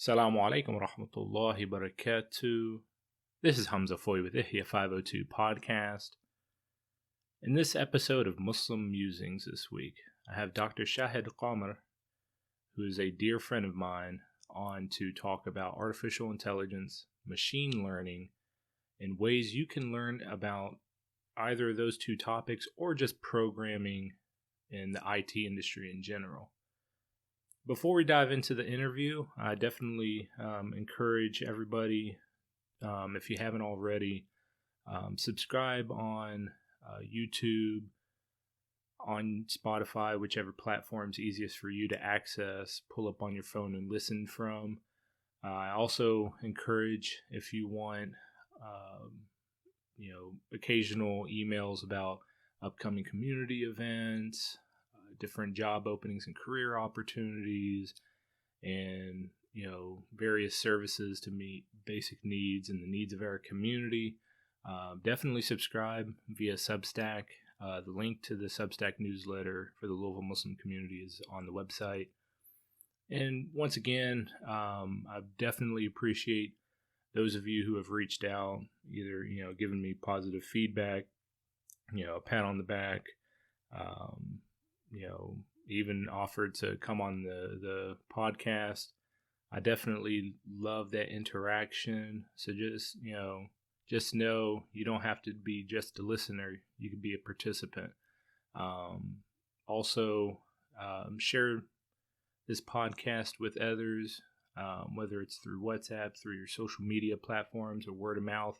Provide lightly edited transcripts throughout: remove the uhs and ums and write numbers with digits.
Assalamu alaikum wa rahmatullahi wa barakatuh. This is Hamza Foy with Ihya 502 Podcast. In this episode of Muslim Musings this week, I have Dr. Shahid Qamar, who is a dear friend of mine, on to talk about artificial intelligence, machine learning, and ways you can learn about either of those two topics or just programming in the IT industry in general. Before we dive into the interview, I definitely encourage everybody, if you haven't already, subscribe on YouTube, on Spotify, whichever platform's easiest for you to access, pull up on your phone and listen from. I also encourage, if you want, occasional emails about upcoming community events, different job openings and career opportunities, and various services to meet basic needs and the needs of our community. Definitely subscribe via Substack. The link to the Substack newsletter for the Louisville Muslim community is on the website. And once again, I definitely appreciate those of you who have reached out, either giving me positive feedback, a pat on the back, even offered to come on the podcast. I definitely love that interaction. So just know you don't have to be just a listener. You can be a participant. Also, share this podcast with others, whether it's through WhatsApp, through your social media platforms, or word of mouth.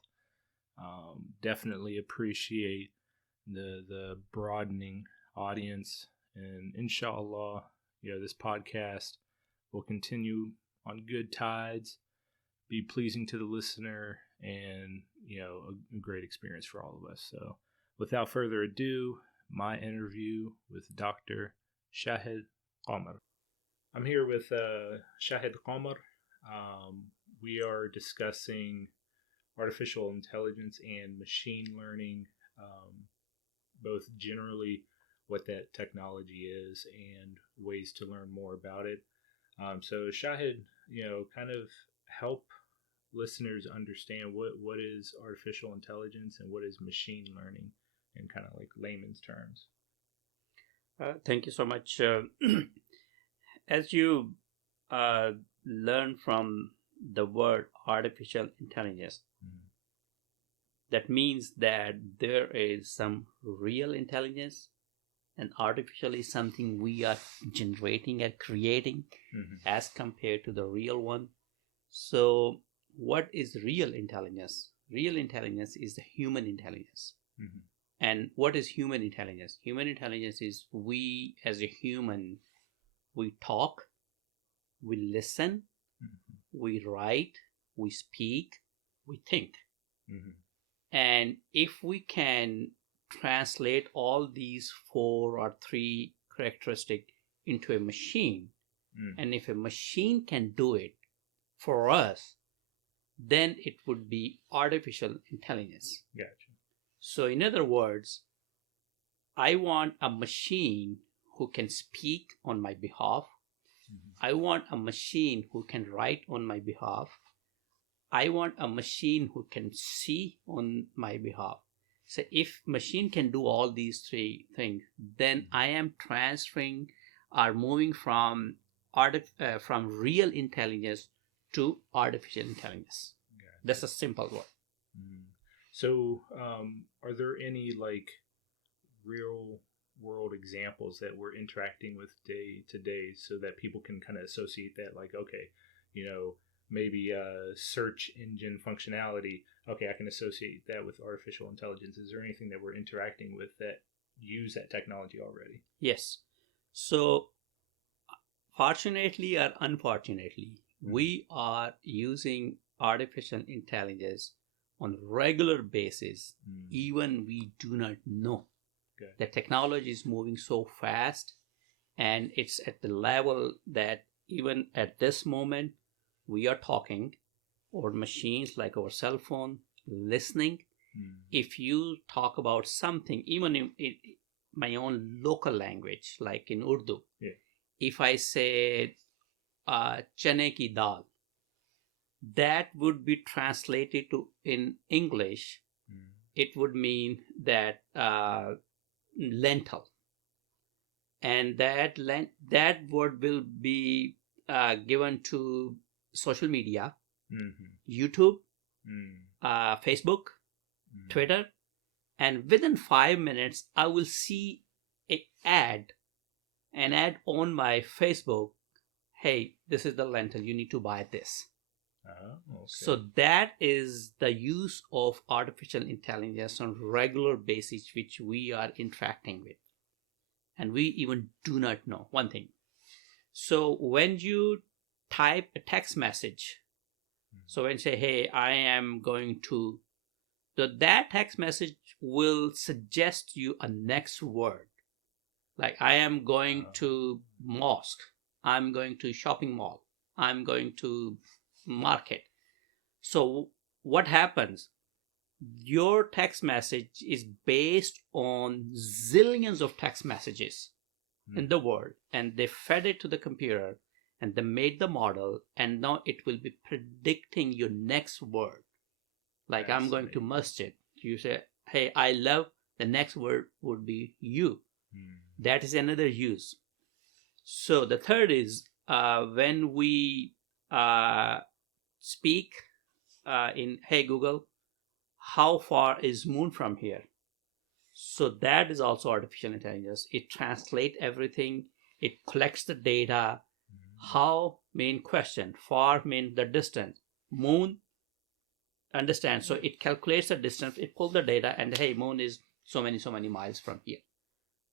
Definitely appreciate the broadening audience. And inshallah, this podcast will continue on good tides, be pleasing to the listener, and, a great experience for all of us. So without further ado, my interview with Dr. Shahid Qamar. I'm here with Shahid Qamar. We are discussing artificial intelligence and machine learning, both generally what that technology is and ways to learn more about it. So Shahid, kind of help listeners understand what is artificial intelligence and what is machine learning in kind of like layman's terms. Thank you so much. As you learn from the word artificial intelligence, that means that there is some real intelligence, and artificial is something we are generating and creating as compared to the real one. So what is real intelligence? Real intelligence is the human intelligence. And what is human intelligence? Human intelligence is we as a human, we talk, we listen, we write, we speak, we think. And if we can translate all these 4 or 3 characteristics into a machine, and if a machine can do it for us, then it would be artificial intelligence. Gotcha. So in other words, I want a machine who can speak on my behalf. I want a machine who can write on my behalf. I want a machine who can see on my behalf. So if machine can do all these 3 things, then I am transferring or moving from real intelligence to artificial intelligence. Gotcha. That's a simple word. So are there any real world examples that we're interacting with day to day so that people can kind of associate that, maybe search engine functionality? Okay, I can associate that with artificial intelligence. Is there anything that we're interacting with that use that technology already? Yes. So fortunately or unfortunately, we are using artificial intelligence on a regular basis. Even we do not know. Okay. The technology is moving so fast, and it's at the level that even at this moment we are talking, or machines like our cell phone listening. If you talk about something, even in my own local language, like in Urdu, if I say chane ki dal, that would be translated to in English. It would mean that lentil, and that word will be given to social media, YouTube, Facebook, Twitter, and within 5 minutes I will see an ad on my Facebook. Hey, this is the lentil, you need to buy this. Okay. So that is the use of artificial intelligence on regular basis, which we are interacting with, and we even do not know one thing. So when you type a text message, so when you say, hey, I am going to, so that text message will suggest you a next word. Like, I am going to mosque, I'm going to shopping mall, I'm going to market. So what happens? Your text message is based on zillions of text messages in the world, and they fed it to the computer, and they made the model, and now it will be predicting your next word. Like, I'm going to masjid. You say, hey, I love, the next word would be you. That is another use. So the third is when we speak in, hey Google, how far is moon from here? So that is also artificial intelligence. It translates everything. It collects the data. How mean question. Far mean the distance. Moon, understand. So it calculates the distance. It pulls the data, and hey, moon is so many miles from here.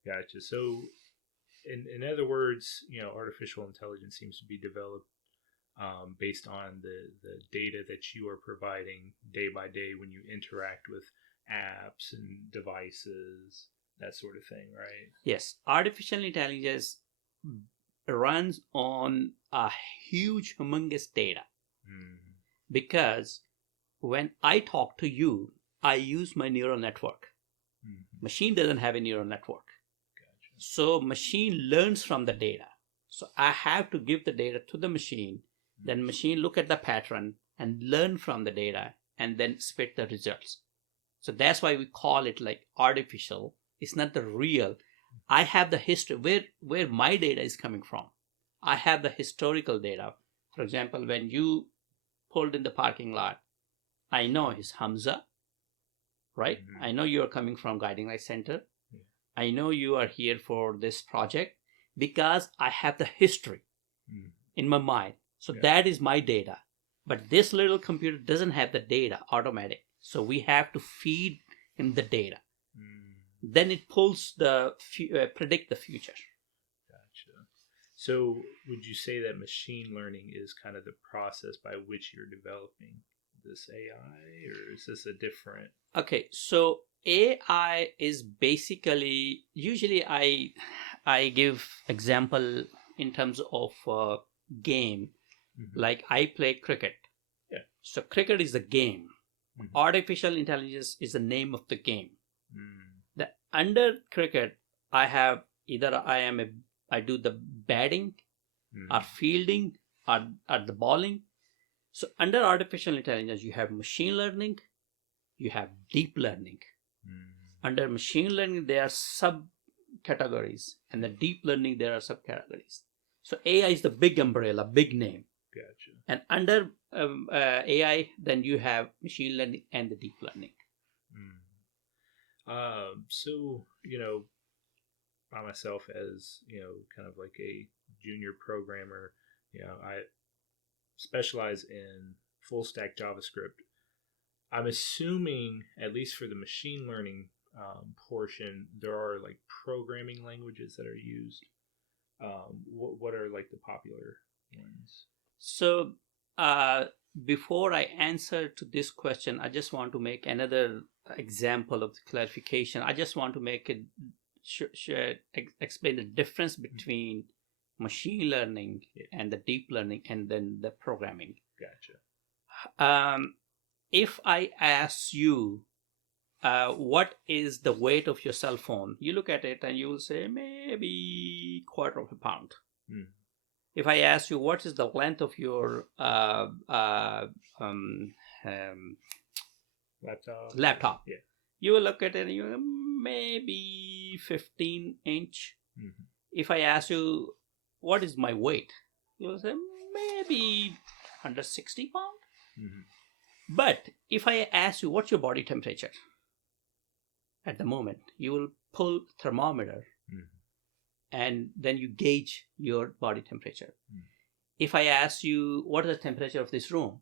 Gotcha. So in other words, artificial intelligence seems to be developed based on the data that you are providing day by day when you interact with apps and devices, that sort of thing, right? Yes. Artificial intelligence runs on a huge, humongous data. Because when I talk to you, I use my neural network. Machine doesn't have a neural network. Gotcha. So machine learns from the data. So I have to give the data to the machine. Then machine look at the pattern and learn from the data and then spit the results. So that's why we call it like artificial. It's not the real. I have the history, where my data is coming from. I have the historical data. For example, when you pulled in the parking lot, I know it's Hamza, right? I know you are coming from Guiding Light Center. I know you are here for this project because I have the history in my mind. So that is my data. But this little computer doesn't have the data automatic. So we have to feed him the data. Then it pulls predict the future. Gotcha. So would you say that machine learning is kind of the process by which you're developing this AI, or is this a different? Okay, so AI is basically, usually I give example in terms of game. Like I play cricket. Yeah. So cricket is a game. Artificial intelligence is the name of the game. Under cricket, I have either I do the batting or fielding or the bowling. So under artificial intelligence, you have machine learning, you have deep learning. Under machine learning, there are subcategories, and the deep learning, there are subcategories. So AI is the big umbrella, big name. Gotcha. And under AI, then you have machine learning and the deep learning. So, by myself as, kind of like a junior programmer, I specialize in full stack JavaScript. I'm assuming, at least for the machine learning portion, there are like programming languages that are used. What are like the popular ones? So before I answer to this question, I just want to make another example of the clarification. I just want to make it explain the difference between machine learning and the deep learning and then the programming. Gotcha. If I ask you what is the weight of your cell phone, you look at it and you will say maybe 1/4 pound. If I ask you what is the length of your laptop, Yeah. you will look at it and you go, maybe 15-inch. Mm-hmm. If I ask you what is my weight, you will say maybe 160 pounds. Mm-hmm. But if I ask you what's your body temperature at the moment, you will pull thermometer and then you gauge your body temperature. If I ask you what is the temperature of this room,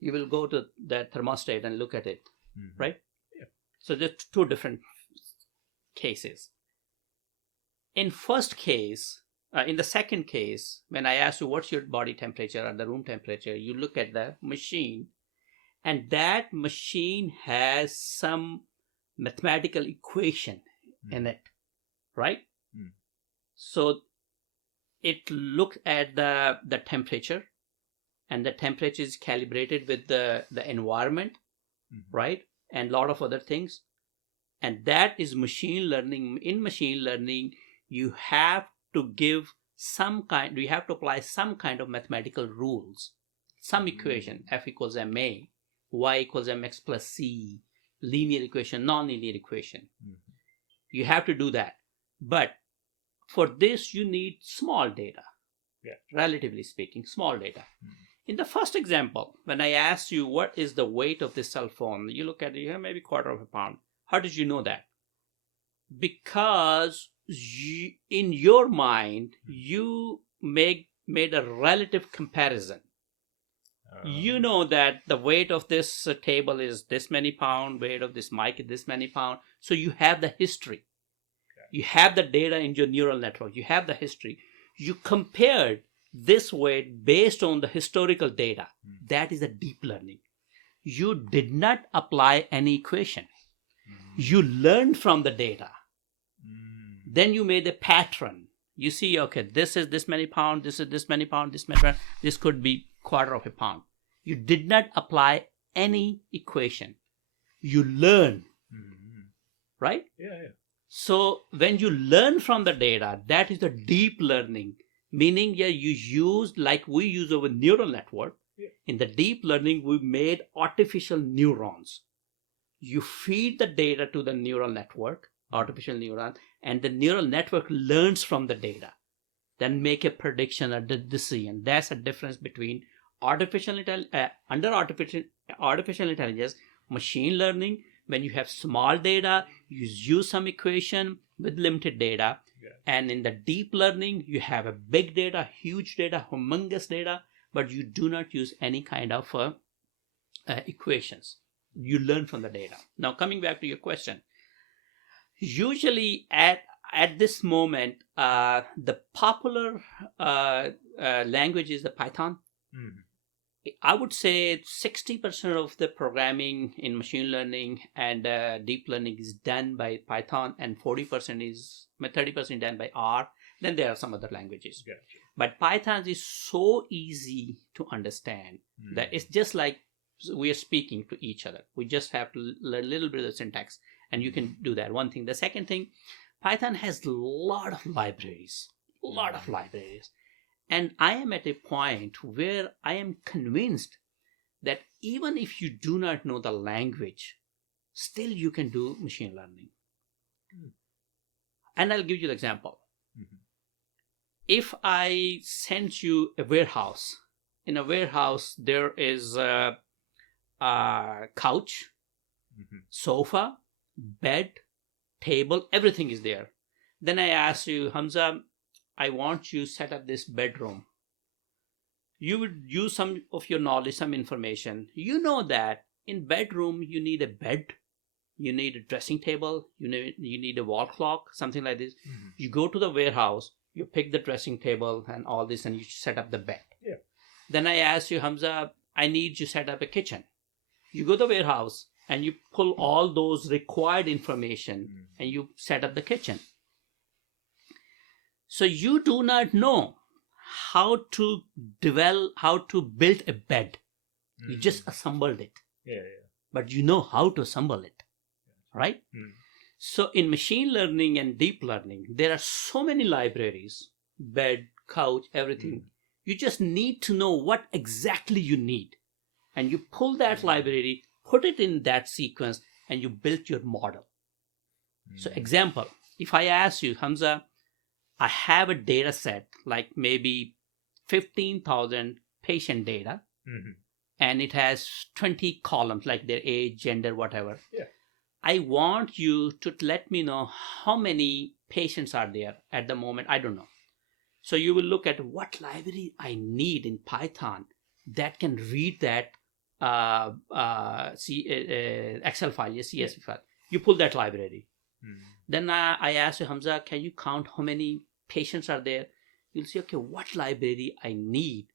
you will go to that thermostat and look at it, right? Yeah. So there's two different cases. In the second case, when I ask you what's your body temperature or the room temperature, you look at the machine, and that machine has some mathematical equation in it, right? So it looks at the temperature, and the temperature is calibrated with the environment, right? And a lot of other things. And that is machine learning. In machine learning, you have to apply some kind of mathematical rules, some equation, F equals ma, y equals mx plus c, linear equation, non-linear equation. You have to do that. But for this, you need small data, relatively speaking, small data. In the first example, when I asked you what is the weight of this cell phone, you look at it, maybe 1/4 pound. How did you know that? Because in your mind, you made a relative comparison. You know that the weight of this table is this many pound, weight of this mic is this many pound. So you have the history. You have the data in your neural network. You have the history. You compared this weight based on the historical data. That is a deep learning. You did not apply any equation. You learned from the data. Then you made a pattern. You see, okay, this is this many pound, this is this many pound, this many pound, this could be 1/4 pound. You did not apply any equation. You learn, right? Yeah. So when you learn from the data, that is the deep learning, meaning you used, like we use our neural network. In the deep learning, we made artificial neurons. You feed the data to the neural network, artificial neuron, and the neural network learns from the data, then make a prediction or the decision. That's a difference between artificial intelligence, machine learning. When you have small data, you use some equation with limited data. And in the deep learning, you have a big data, huge data, humongous data, but you do not use any kind of equations. You learn from the data. Now, coming back to your question, usually at this moment, the popular language is the Python. I would say 60% of the programming in machine learning and deep learning is done by Python, and 30% done by R. Then there are some other languages. Gotcha. But Python is so easy to understand that it's just like we are speaking to each other. We just have to learn a little bit of syntax, and you can do that. One thing. The second thing, Python has a lot of libraries. And I am at a point where I am convinced that even if you do not know the language, still you can do machine learning. And I'll give you an example. If I send you a warehouse, in a warehouse there is a couch, sofa, bed, table, everything is there. Then I ask you, Hamza, I want you to set up this bedroom. You would use some of your knowledge, some information. You know that in bedroom you need a bed, you need a dressing table, you need a wall clock, something like this. You go to the warehouse, you pick the dressing table and all this, and you set up the bed. Then I ask you, Hamza, I need you to set up a kitchen. You go to the warehouse and you pull all those required information and you set up the kitchen. So you do not know how to build a bed. You just assembled it. But you know how to assemble it, right? So in machine learning and deep learning, there are so many libraries, bed, couch, everything. You just need to know what exactly you need. And you pull that library, put it in that sequence, and you build your model. So example, if I ask you, Hamza, I have a data set like maybe 15,000 patient data, and it has 20 columns like their age, gender, whatever. Yeah. I want you to let me know how many patients are there at the moment. I don't know. So you will look at what library I need in Python that can read that Excel file, CSV file. You pull that library. Then I ask you, Hamza, can you count how many patients are there? You'll say, okay, what library I need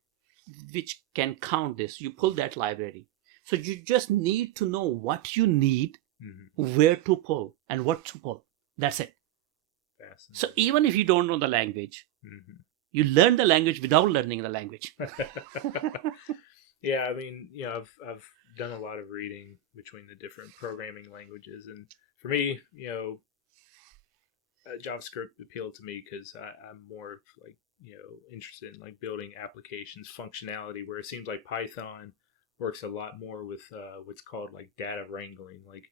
which can count this? You pull that library. So you just need to know what you need, where to pull, and what to pull. That's it. So even if you don't know the language, you learn the language without learning the language. Yeah, I mean, I've done a lot of reading between the different programming languages, and for me, JavaScript appealed to me because I'm more like interested in like building applications, functionality. Where it seems like Python works a lot more with what's called like data wrangling, like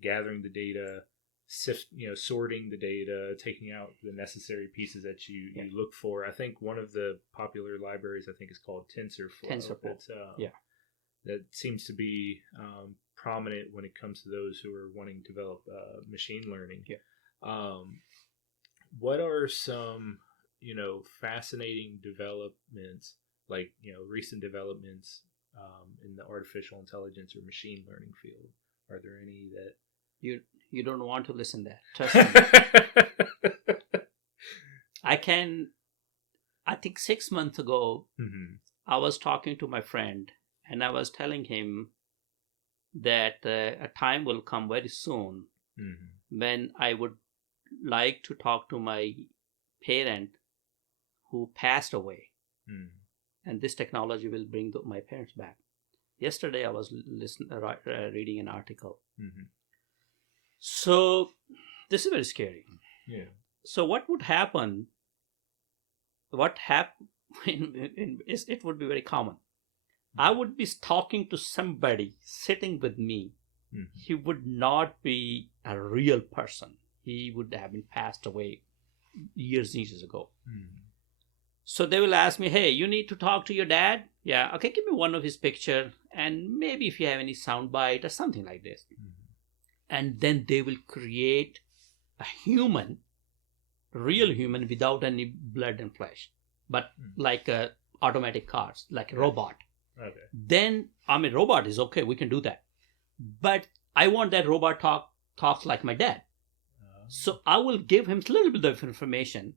gathering the data, sorting the data, taking out the necessary pieces that you look for. I think one of the popular libraries is called TensorFlow. That's, that seems to be prominent when it comes to those who are wanting to develop machine learning. What are some fascinating developments, like recent developments in the artificial intelligence or machine learning field? Are there any that you don't want to listen to that? Trust me. I think 6 months ago, I was talking to my friend and I was telling him that a time will come very soon when I would like to talk to my parent who passed away, and this technology will bring my parents back. Yesterday I was reading an article. So this is very scary. So what would happen? It would be very common. I would be talking to somebody sitting with me. He would not be a real person. He would have been passed away years ago. So they will ask me, hey, you need to talk to your dad? Yeah, okay, give me one of his picture and maybe if you have any soundbite or something like this. And then they will create a human, real human without any blood and flesh, but like automatic cars, like a robot. Okay. Then, robot is okay, we can do that. But I want that robot talks like my dad. So I will give him a little bit of information.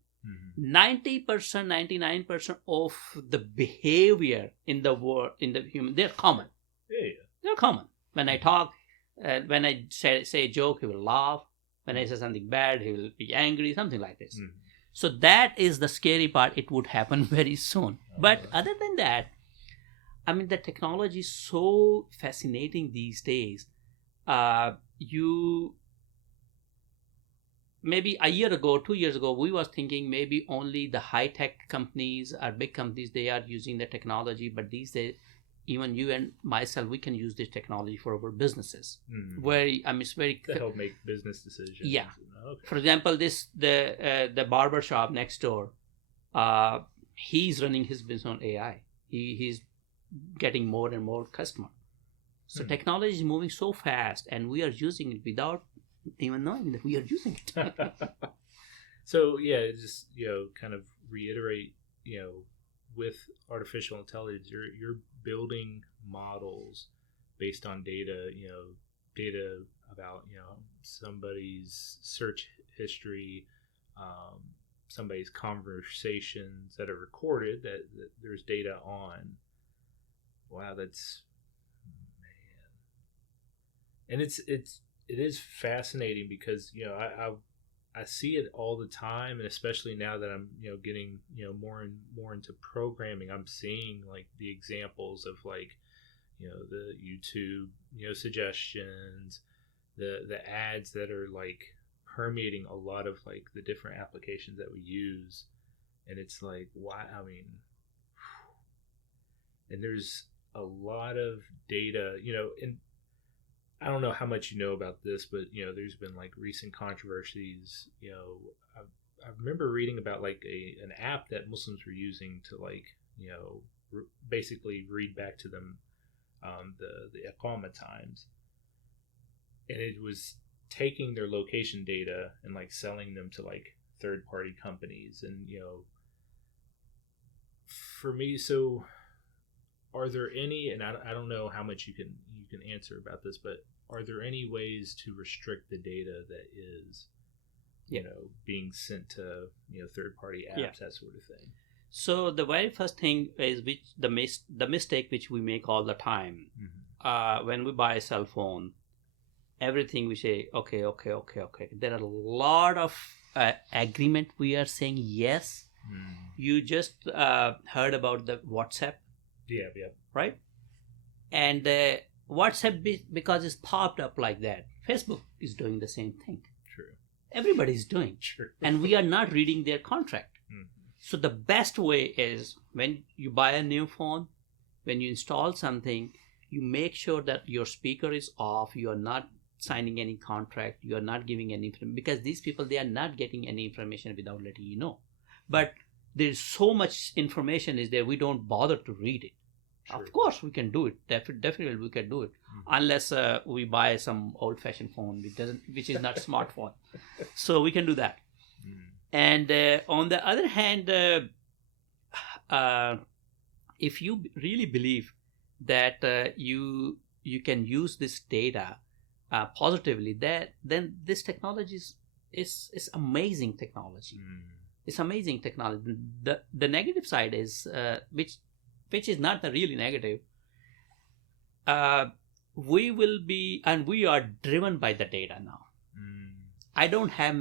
90%, 99% of the behavior in the world, in the human, they're common. They're common. When I talk, when I say a joke, he will laugh. When I say something bad, he will be angry, something like this. So that is the scary part. It would happen very soon. But other than that, the technology is so fascinating these days. Maybe a year ago, 2 years ago, we was thinking maybe only the high-tech companies or big companies, they are using the technology. But these days, even you and myself, we can use this technology for our businesses. It's very to help make business decisions. Yeah. Okay. For example, the barber shop next door, he's running his business on AI. He's getting more and more customer. So technology is moving so fast, and we are using it without even knowing that we are using it. So just kind of reiterate, with artificial intelligence, you're building models based on data, data about somebody's search history, somebody's conversations that are recorded that there's data on. Wow, that's man, and it is fascinating because I see it all the time, and especially now that I'm getting more and more into programming, I'm seeing like the examples of like the YouTube suggestions, the ads that are like permeating a lot of like the different applications that we use, And it's like, why? I mean, and there's a lot of data, and I don't know how much you know about this, but there's been like recent controversies. I remember reading about like an app that Muslims were using to like basically read back to them the Iqama times, and it was taking their location data and like selling them to like third party companies. And for me, so are there any, and I don't know how much you can answer about this, but are there any ways to restrict the data that is being sent to third party apps, that sort of thing? So the very first thing is which the mistake which we make all the time. When we buy a cell phone, everything we say okay. There are a lot of agreement we are saying yes. You just heard about the WhatsApp. Yeah. Right? And WhatsApp, because it's popped up like that. Facebook is doing the same thing. True. Everybody's doing. True. And we are not reading their contract. So the best way is when you buy a new phone, when you install something, you make sure that your speaker is off. You are not signing any contract. You are not giving any information, because these people, they are not getting any information without letting you know. But there's so much information is there, we don't bother to read it. Sure. Of course we can do it. Definitely we can do it. Unless we buy some old-fashioned phone which is not a smartphone. So we can do that. And on the other hand, if you really believe that you can use this data positively, then this technology is amazing technology. It's amazing technology. The negative side is which is not the really negative. We will be, and we are driven by the data now. I don't have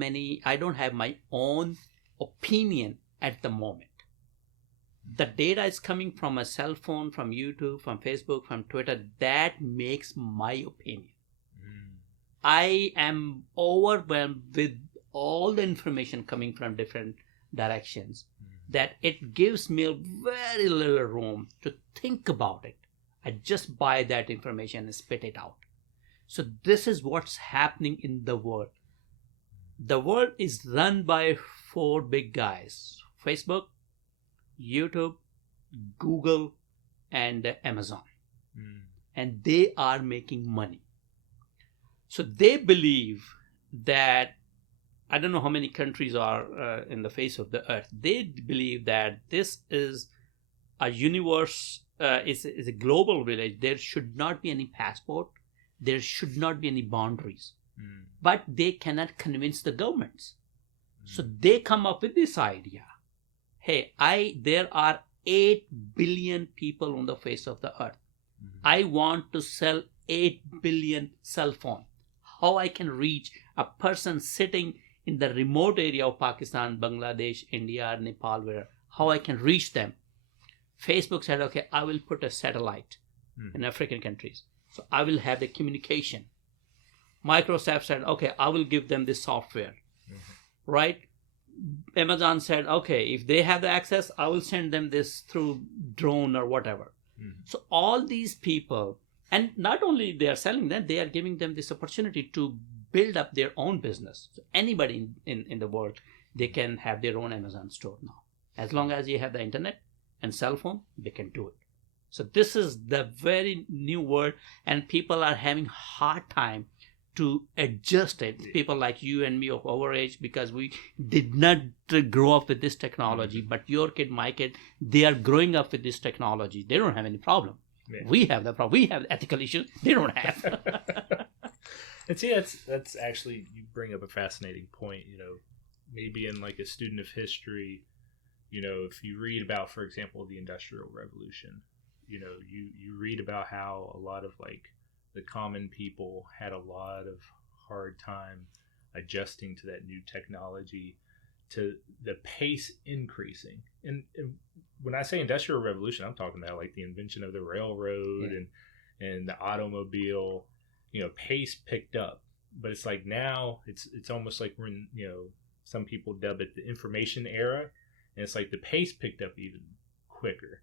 my own opinion at the moment. The data is coming from a cell phone, from YouTube, from Facebook, from Twitter. That makes my opinion. I am overwhelmed with all the information coming from different directions, that it gives me very little room to think about it. I just buy that information and spit it out. So this is what's happening in the world. The world is run by 4 big guys: Facebook, YouTube, Google, and Amazon. And they are making money. So they believe that, I don't know how many countries are in the face of the earth. They believe that this is a universe, is a global village. There should not be any passport. There should not be any boundaries. But they cannot convince the governments. So they come up with this idea. Hey, there are 8 billion people on the face of the earth. I want to sell 8 billion cell phone. How I can reach a person sitting in the remote area of Pakistan, Bangladesh, India, Nepal, how I can reach them. Facebook said, okay, I will put a satellite in African countries. So I will have the communication. Microsoft said, okay, I will give them this software. Right? Amazon said, okay, if they have the access, I will send them this through drone or whatever. So all these people, and not only they are selling them, they are giving them this opportunity to build up their own business. So anybody in the world, they can have their own Amazon store now. As long as you have the internet and cell phone, they can do it. So this is the very new world, and people are having hard time to adjust it. People like you and me of our age, because we did not grow up with this technology, but your kid, my kid, they are growing up with this technology. They don't have any problem. Yeah. We have the problem. We have ethical issues. They don't have. And see, that's actually, you bring up a fascinating point. Maybe in like a student of history, if you read about, for example, the Industrial Revolution, you read about how a lot of like the common people had a lot of hard time adjusting to that new technology, to the pace increasing. And when I say Industrial Revolution, I'm talking about like the invention of the railroad and the automobile. Pace picked up. But it's like now it's almost like we're in, some people dub it the information era. And it's like the pace picked up even quicker.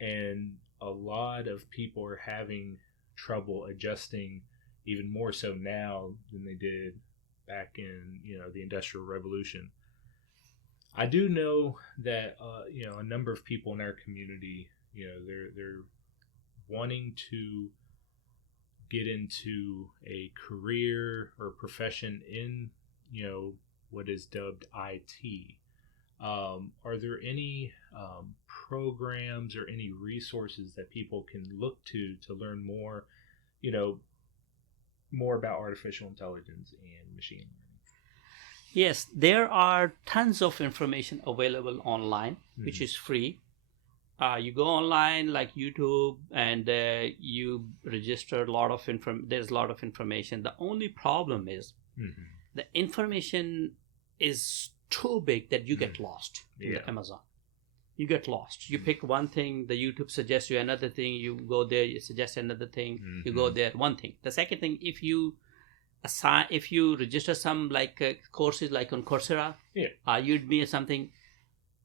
And a lot of people are having trouble adjusting, even more so now than they did back in, the Industrial Revolution. I do know that a number of people in our community, they're wanting to get into a career or profession in what is dubbed IT. Are there any programs or any resources that people can look to learn more, more about artificial intelligence and machine learning? Yes, there are tons of information available online, which is free. You go online like YouTube, and you register a lot of there's a lot of information. The only problem is the information is too big that you get lost in the Amazon. You get lost. You pick one thing, the YouTube suggests you another thing, you go there, you suggest another thing, you go there, one thing. The second thing, if you register some courses like on Coursera, Udemy or something,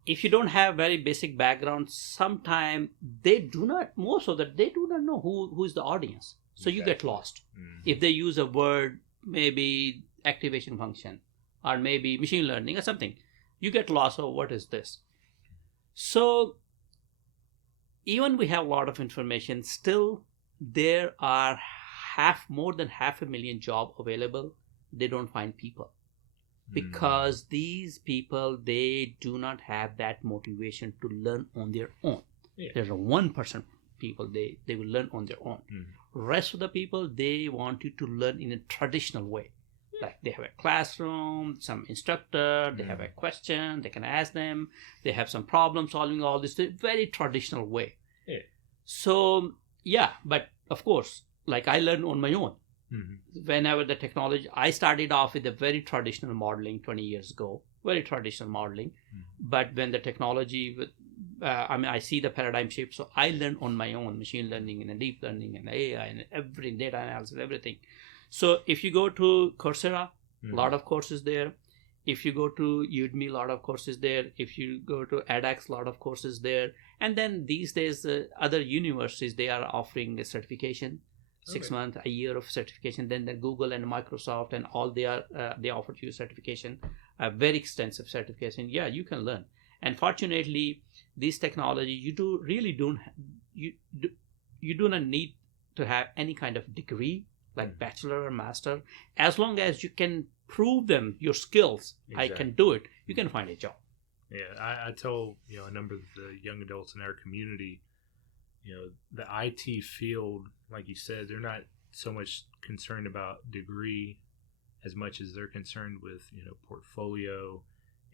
if you don't have very basic background, sometimes they do not know who is the audience. So you get lost. If they use a word, maybe activation function, or maybe machine learning or something, you get lost. Oh, what is this? So even we have a lot of information, still there are more than 500,000 jobs available. They don't find people because these people, they do not have that motivation to learn on their own. There's a 1% people they will learn on their own. Rest of the people, they want you to learn in a traditional way. Like they have a classroom, some instructor, they have a question, they can ask them, they have some problem solving, all this, very traditional way. So but of course, like I learned on my own. Whenever the technology, I started off with a very traditional modeling 20 years ago, very traditional modeling. But when the technology, I see the paradigm shift, so I learned on my own, machine learning and deep learning and AI and everything, data analysis, everything. So if you go to Coursera, a lot of courses there. If you go to Udemy, a lot of courses there. If you go to edX, a lot of courses there. And then these days, other universities, they are offering a certification, 6 months, a year of certification. Then the Google and Microsoft and all they offer you certification, a very extensive certification. Yeah, you can learn. And fortunately, this technology, you do not need to have any kind of degree, like bachelor or master. As long as you can prove them your skills, I can do it, you can find a job. I tell a number of the young adults in our community, the IT field, like you said, they're not so much concerned about degree as much as they're concerned with portfolio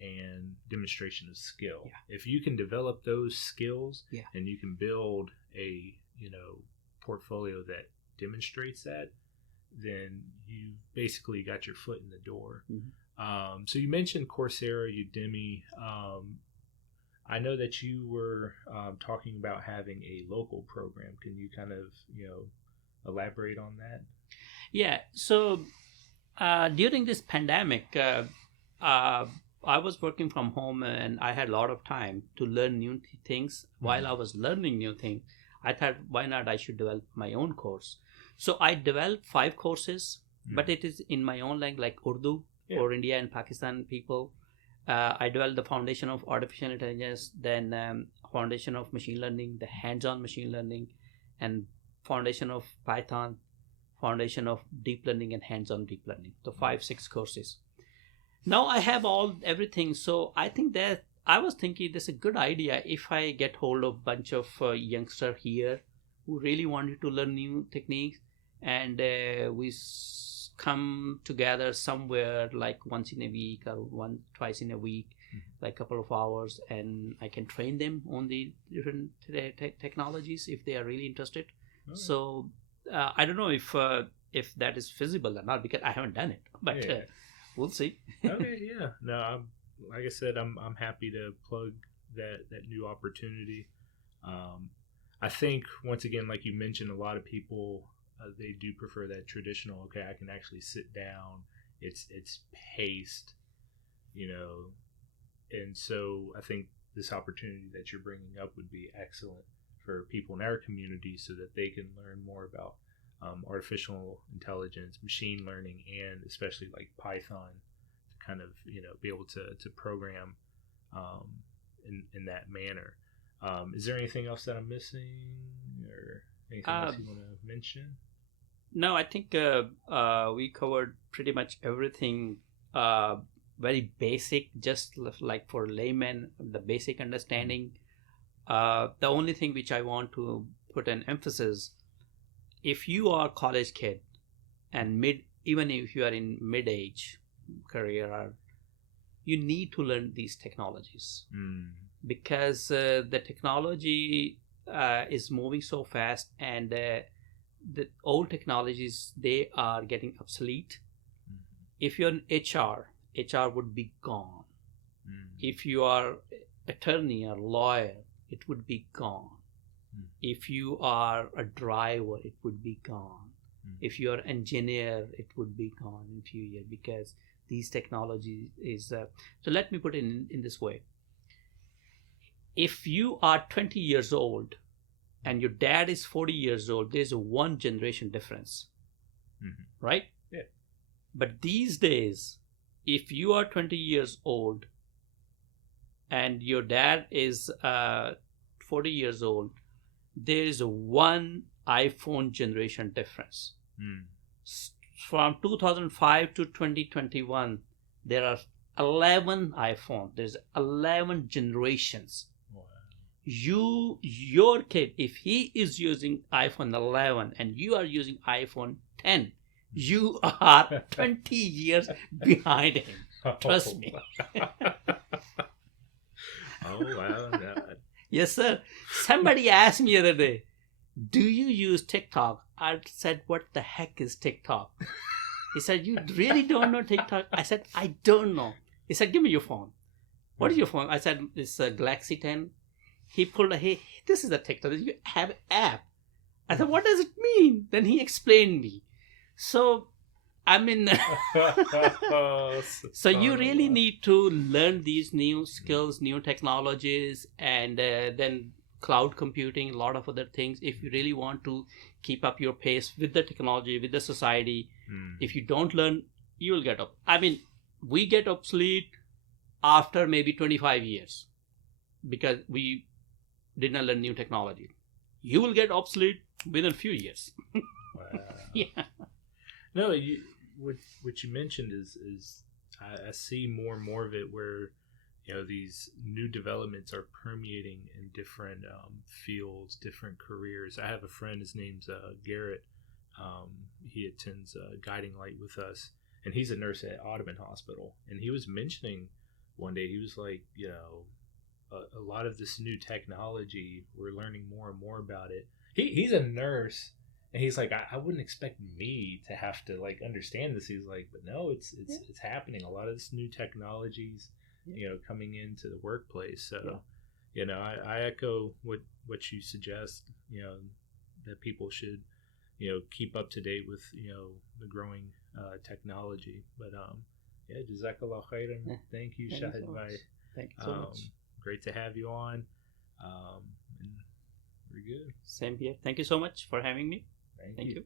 and demonstration of skill. If you can develop those skills and you can build a portfolio that demonstrates that, then you basically got your foot in the door. So you mentioned Coursera, Udemy. I know that you were talking about having a local program. Can you kind of elaborate on that? So during this pandemic, I was working from home and I had a lot of time to learn new things. While I was learning new things, I thought, why not I should develop my own course. So I developed 5 courses, but it is in my own language, like Urdu for India and Pakistan people. I developed the foundation of artificial intelligence, then foundation of machine learning, the hands-on machine learning, and foundation of Python, foundation of deep learning, and hands-on deep learning. So 5-6 courses. Now I have everything. So I think that I was thinking this is a good idea if I get hold of a bunch of youngsters here who really wanted to learn new techniques, and we come together somewhere like once in a week or twice in a week, like a couple of hours, and I can train them on the different technologies if they are really interested. So I don't know if that is feasible or not, because I haven't done it, but we'll see. No, like I said, I'm happy to plug that new opportunity. I think once again, like you mentioned, a lot of people they do prefer that traditional. Okay, I can actually sit down. It's paced, and so I think this opportunity that you're bringing up would be excellent for people in our community so that they can learn more about artificial intelligence, machine learning, and especially like Python to kind of, be able to program in that manner. Is there anything else that I'm missing or anything else you want to mention? No, I think we covered pretty much everything. Very basic, just like for laymen, the basic understanding. The only thing which I want to put an emphasis, if you are a college kid and even if you are in mid-age career, you need to learn these technologies because the technology is moving so fast, and the old technologies, they are getting obsolete. If you're an HR would be gone. If you are attorney or lawyer, it would be gone. If you are a driver, it would be gone. If you are an engineer, it would be gone in a few years because these technologies is... so let me put it in this way. If you are 20 years old and your dad is 40 years old, there's a 1 generation difference. Right? Yeah. But these days, if you are 20 years old and your dad is 40 years old, there is a 1 iPhone generation difference. From 2005 to 2021, there are 11 iPhones. There's 11 generations. Wow. Your kid, if he is using iPhone 11 and you are using iPhone 10, you are 20 years behind him. Trust me. Oh, wow. Yes, sir. Somebody asked me the other day, do you use TikTok? I said, what the heck is TikTok? He said, you really don't know TikTok? I said, I don't know. He said, give me your phone. What is your phone? I said, it's a Galaxy 10. He pulled hey, this is a TikTok. You have an app. I said, what does it mean? Then he explained me. So, I mean, so you really need to learn these new skills, new technologies, and then cloud computing, a lot of other things. If you really want to keep up your pace with the technology, with the society, if you don't learn, you will get up. I mean, we get obsolete after maybe 25 years because we did not learn new technology. You will get obsolete within a few years. Wow. Yeah. No, what you mentioned is I see more and more of it where these new developments are permeating in different fields, different careers. I have a friend, his name's Garrett. He attends Guiding Light with us, and he's a nurse at Audubon Hospital. And he was mentioning one day, he was like, a lot of this new technology, we're learning more and more about it. He's a nurse. And he's like, I wouldn't expect me to have to like understand this. He's like, but no, it's happening. A lot of this new technologies, coming into the workplace. So, I echo what you suggest. That people should, keep up to date with the growing technology. But Jazakallah khairan. Thank you, Shahid Bhai. Thank you so much. Great to have you on. And we're good. Same here. Thank you so much for having me. Thank you.